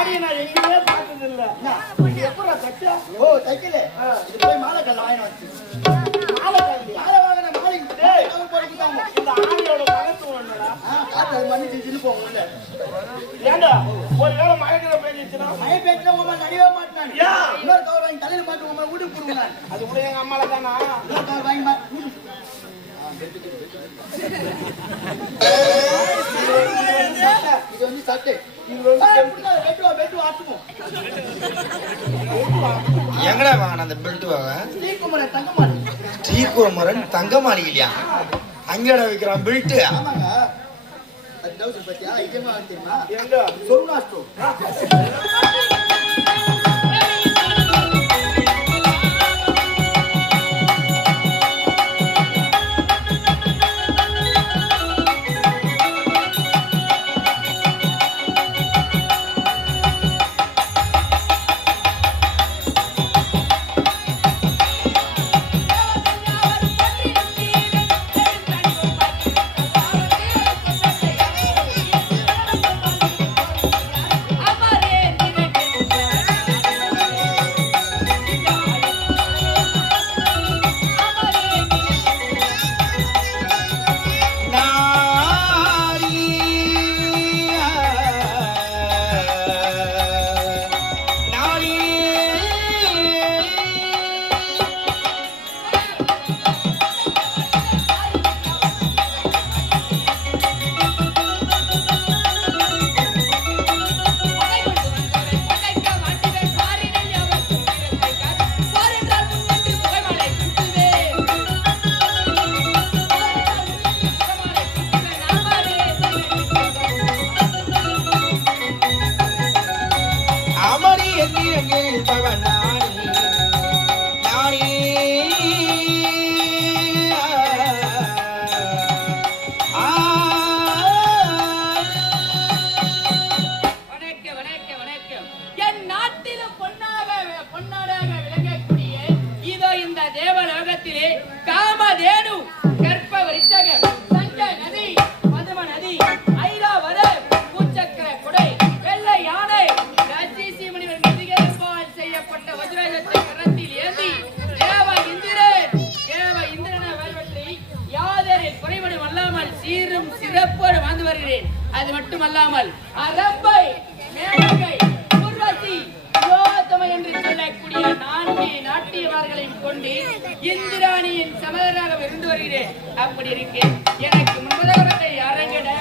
சாடியை நான் எங்கேயுமே பார்த்தது இல்லை. எப்படா தச்சா? ஓ தைக்கல. இது போய் மாலை கல்ல வாங்கி வச்சு. மாலை கல்ல மாலை வாங்கின மாலைக்கு போட்டுட்டாங்க. இந்த ஆணியோட மகத்து ஒண்ணுடா. காத்து மண்ணி சின்ன போகும்ல. ஏண்டா ஒரு வேளை மயக்கிற பேசிச்சுன்னா மழை பேச்சுனா உங்க நடிவே மாட்டாங்க. ஏன் இன்னொரு கவர் வாங்கி தலையில மாட்டு உங்க வீட்டுக்கு போடுங்க. அது கூட எங்க அம்மால தானா? இன்னொரு கவர் வாங்கி இது வந்து சட்டை. எங்கடா வாங்கின அந்த பெல்ட் வாங்க? ஸ்ரீகுமரன் தங்க மாளிகையா? அங்கடா வைக்கிறான் பெல்ட்? ஆமாங்க. அது டவுசர் பத்தியா? இதேமா தெரியுமா? எங்க சொர்ணாஸ்டோ. அது மட்டுமல்லாமல் அரம்பை மேலகை உர்வசி யோதம என்று சொல்லக்கூடிய 4 நாட்டியவார்களையும் கொண்டு இந்திராணியின் சமதராக இருந்து வருகிறேன். அப்படி இருக்கு எனக்கு முன்பதாக அரங்கடை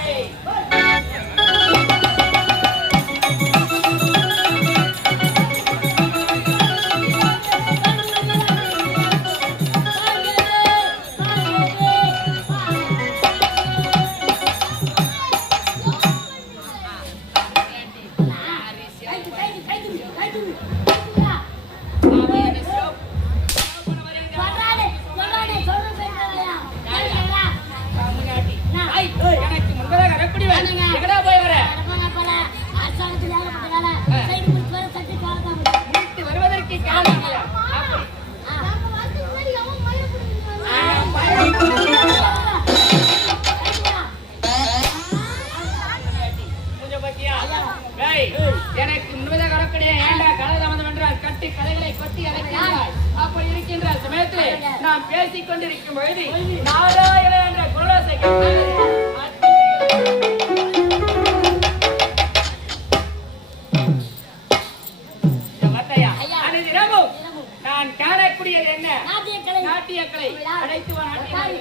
எனக்கு முன்பதாக வரக்கூடிய ஏண்டா கலதாமதம் என்றால் கட்டி கலைகளை கொத்தி அழைக்கிறாய். அப்படி இருக்கின்ற சமயத்தில் நாம் பேசிக் கொண்டிருக்கும் பொழுது நாராயண என்ற குரலோசை நான் காணக்கூடியது என்ன? நாட்டியக்கலை. அழைத்து வா நாட்டியக்கலை.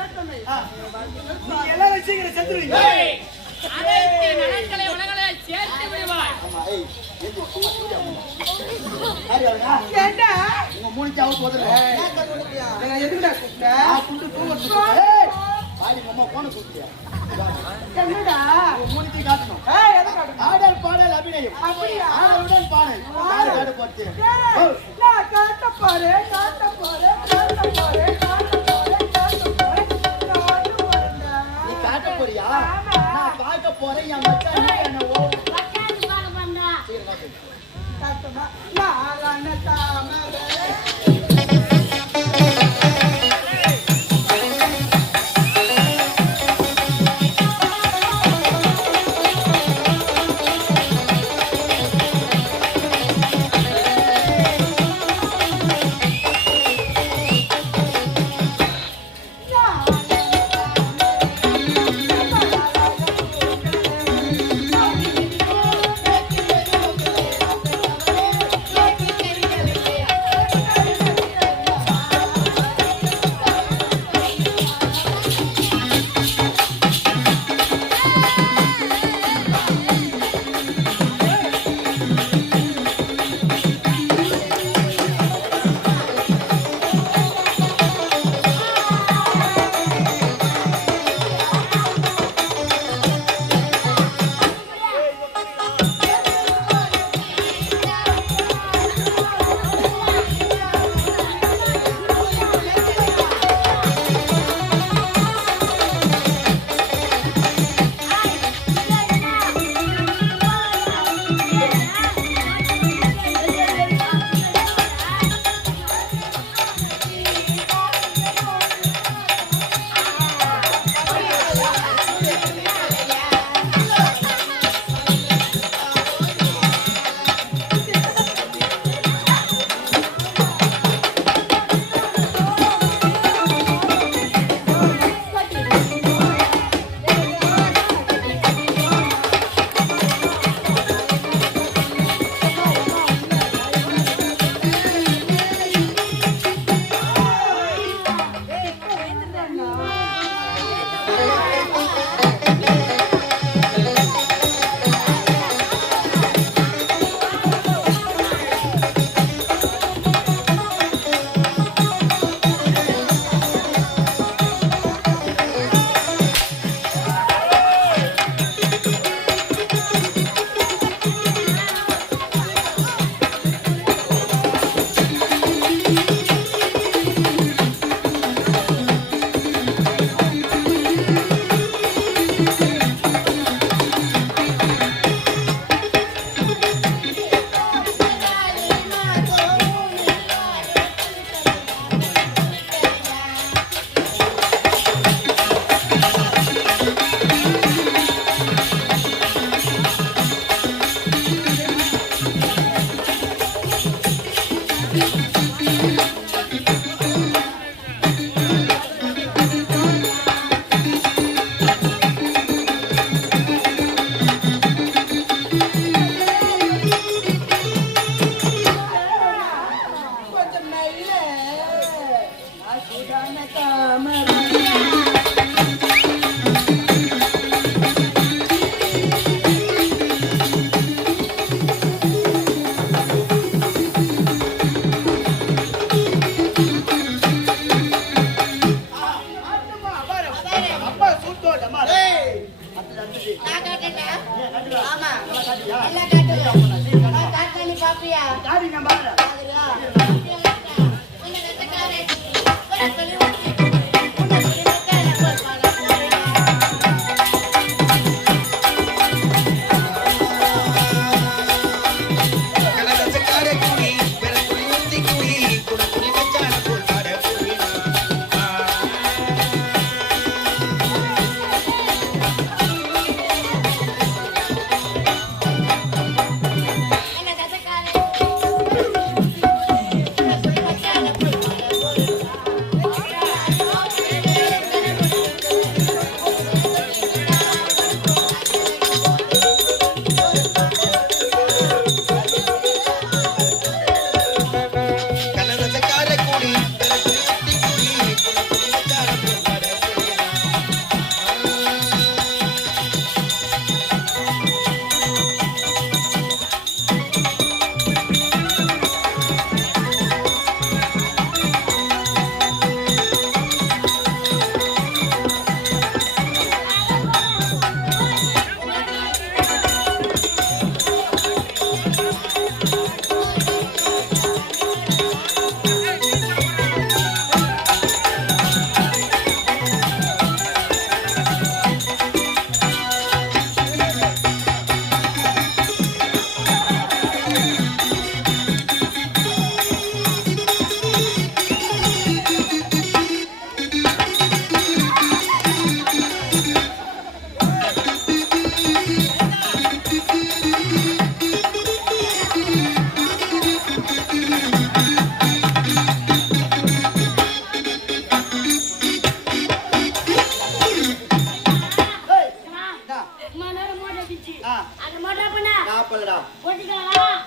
நீங்க எல்லாரும் சீக்கிரம் செத்துருவீங்க. ஏய், அனைத்து நலன்களை உலகளை சேர்த்து விடுவாய். ஆமா ஏய் ஏத்து யாரு ஏண்டா உங்க மூணுக்கு அவுட் போதல நான் எதுக்குடா கூப்பிட்ட? குண்டு தூங்க ஏய் பாடி அம்மா போன கூப்பிட்டியா என்னடா மூணுக்கு காட்டணும் ஏய் எதை காட்டுற? ஆடல் பாடல் அபிநயம் அப்படியா? ஆடலுடன் பாடல் யாரு காட்ட போச்சு ஏய், நான் காட்ட போறேன், காட்ட போறேன், காட்ட போறேன், காட்ட போறேன், காட்ட போறேன், காட்ட போறேன்டா. நீ காட்ட போறியா ஆமா. நான் பார்க்க போறேன் என் மச்சான் நீ என்ன ஓ சீக்கிரம் காட்டு காட்டுமா? நாராயண தாமரை.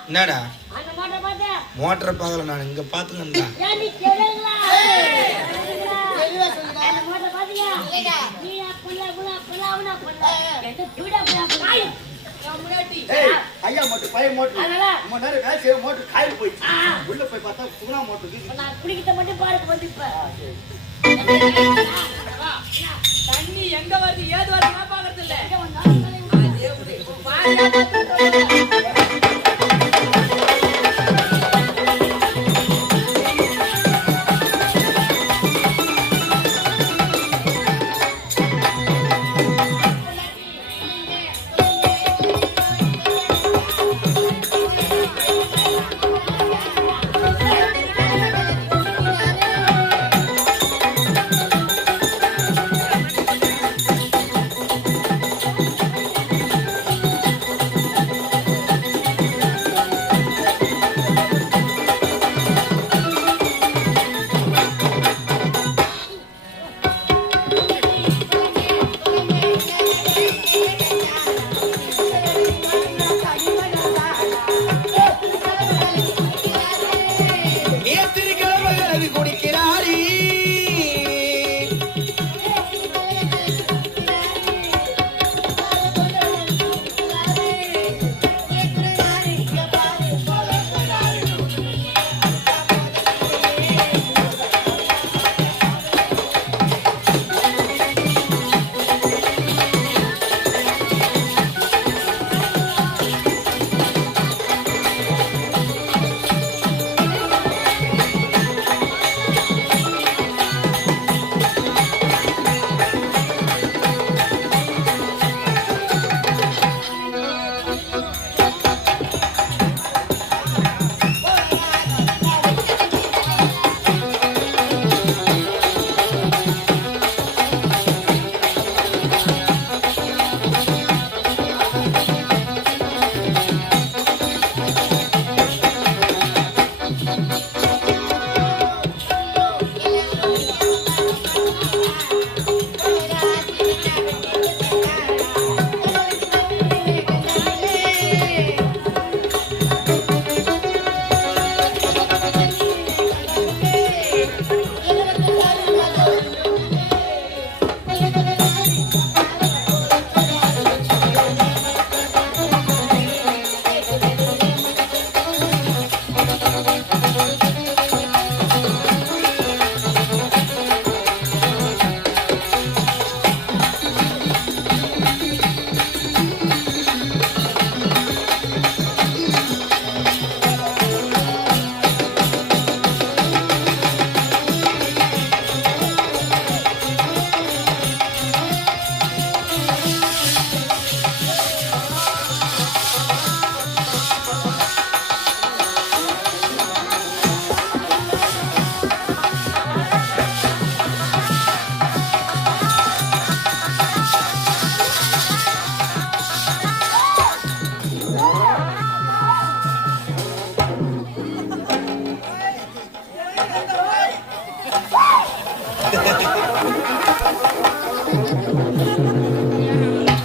என்னடா அந்த மோட்டரை பார்த்தா மோட்டரை பார்க்கல நான் இங்க பாத்துக்கண்டா ஏண்டி கேளுங்களா அந்த மோட்டரை பாத்தியா நீ புள்ள எந்த தூட காய் முன்னாடி ஐயா மோட்டர் பழைய மோட்டர் அதனால ரொம்ப நேரம் வேலை செய்ய மோட்டர் காயில் போயிடுச்சு உள்ள போய் பார்த்தா சுகுணா மோட்டர் நான் குடிக்கிட்ட மட்டும் பாருக்கு வந்து இப்ப தண்ணி எங்க வருது ஏது வருது பாக்குறது இல்ல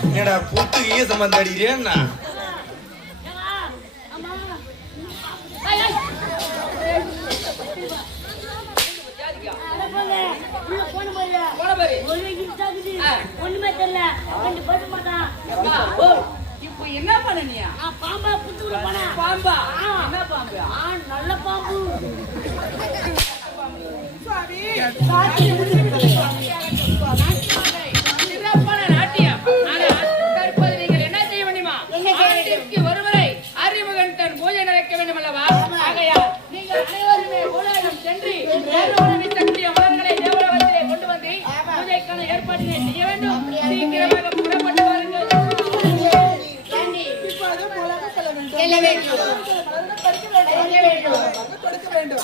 என்னடா புத்து ஈசமன் தடிக்கிறேன்னா ஒண்ணுமே தெரியல ரெண்டு போட்டு மாட்டான் இப்போ என்ன பண்ணனியா பாம்பா புத்து போனா பாம்பா என்ன பாம்பு நல்ல பாம்பு சுவாமி சிறப்பான நாட்டியம். ஆனால் தற்போது நீங்கள் என்ன செய்ய வேண்டுமா? ஆண்டிற்கு ஒருமுறை அறிமுகன் தன் பூஜை நடக்க வேண்டும் அல்லவா? ஆகையால் நீங்கள் அனைவருமே உலகம் சென்று தேவலோகத்தில் தங்கிய மலர்களை தேவலோகத்திலே கொண்டு வந்து பூஜைக்கான ஏற்பாட்டினை செய்ய வேண்டும். சீக்கிரமாக புறப்பட்டு வாருங்கள். இப்பொழுது உலக செல்ல வேண்டும் படிக்க வேண்டும் கொடுக்க வேண்டும்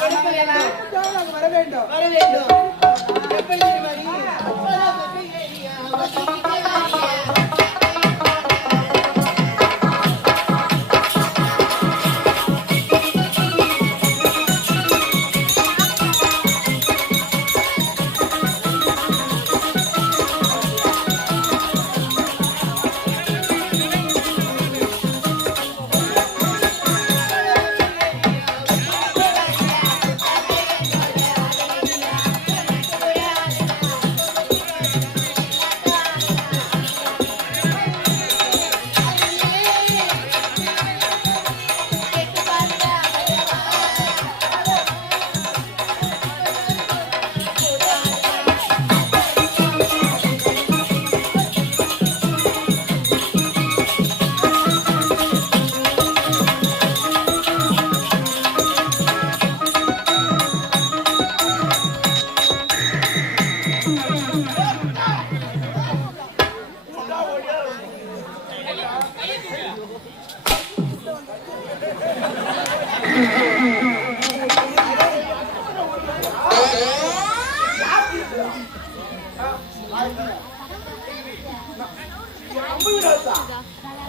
வர வேண்டும்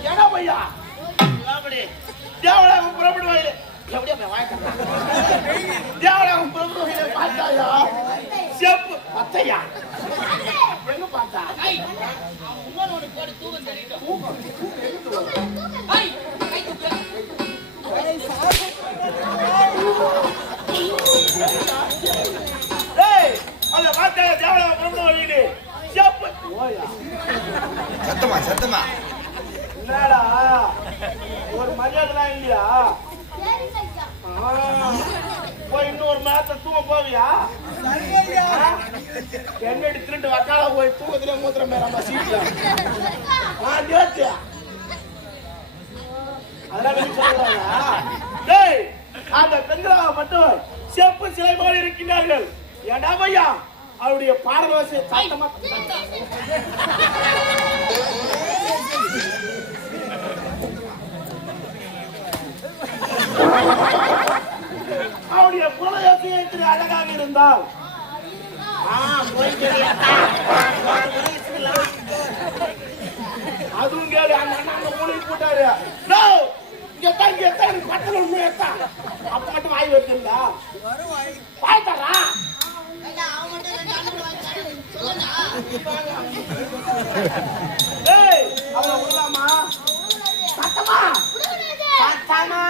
ஏடா பையா தேவலாகம் புறப்படுவாயிலே எப்படியா போய் வாங்கிக்கலாம் தேவலாகம் புறப்படுவாயிலே பார்த்தாயா செப்பு பத்தையா எங்க பார்த்தா உன்னோட போடு தூக்கம் தெரியும் ஐய் கை தூக்கு ஏய் அந்த பார்த்தா தேவலாகம் புறப்படுவாயிலே செப்பு ஓயா சத்தமா சத்தமா என்னடா ஒரு மரியாதைலாம் இல்லையா போய் இன்னொரு நேரத்தை தூங்க போவியா என்னடி திருட்டு வக்கால போய் தூக்கத்திலே மூத்திரம் பேராம சீட்ல ஜோத்தியா அதெல்லாம் வெளியே சொல்றாங்க டேய் அந்த பெண்களாக மட்டும் செப்பு சிலை போல இருக்கின்றார்கள் ஏடா பையா அவருடைய பாடலோசை சாத்தமா அவருடைய குலயோசனை அழகாக இருந்தால் அதுவும் கேளு அந்த அண்ணா மூளை போட்டாரு பட்டல அப்ப மட்டும் வாய் வருதுல்ல வாய் தரா அவளை விடலாமா சத்தமா சத்தமா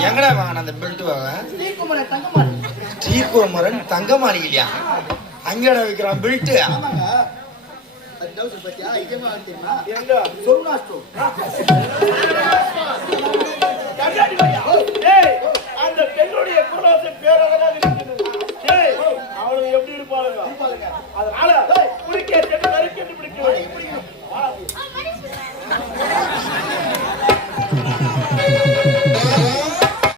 எங்கடா வாங்க அந்த பெல்ட் வாங்க ஸ்ரீகுமரன் தங்க மாளிகையா அங்கடா வைக்கிறான் பெல்ட் அந்த பெண்ணுடைய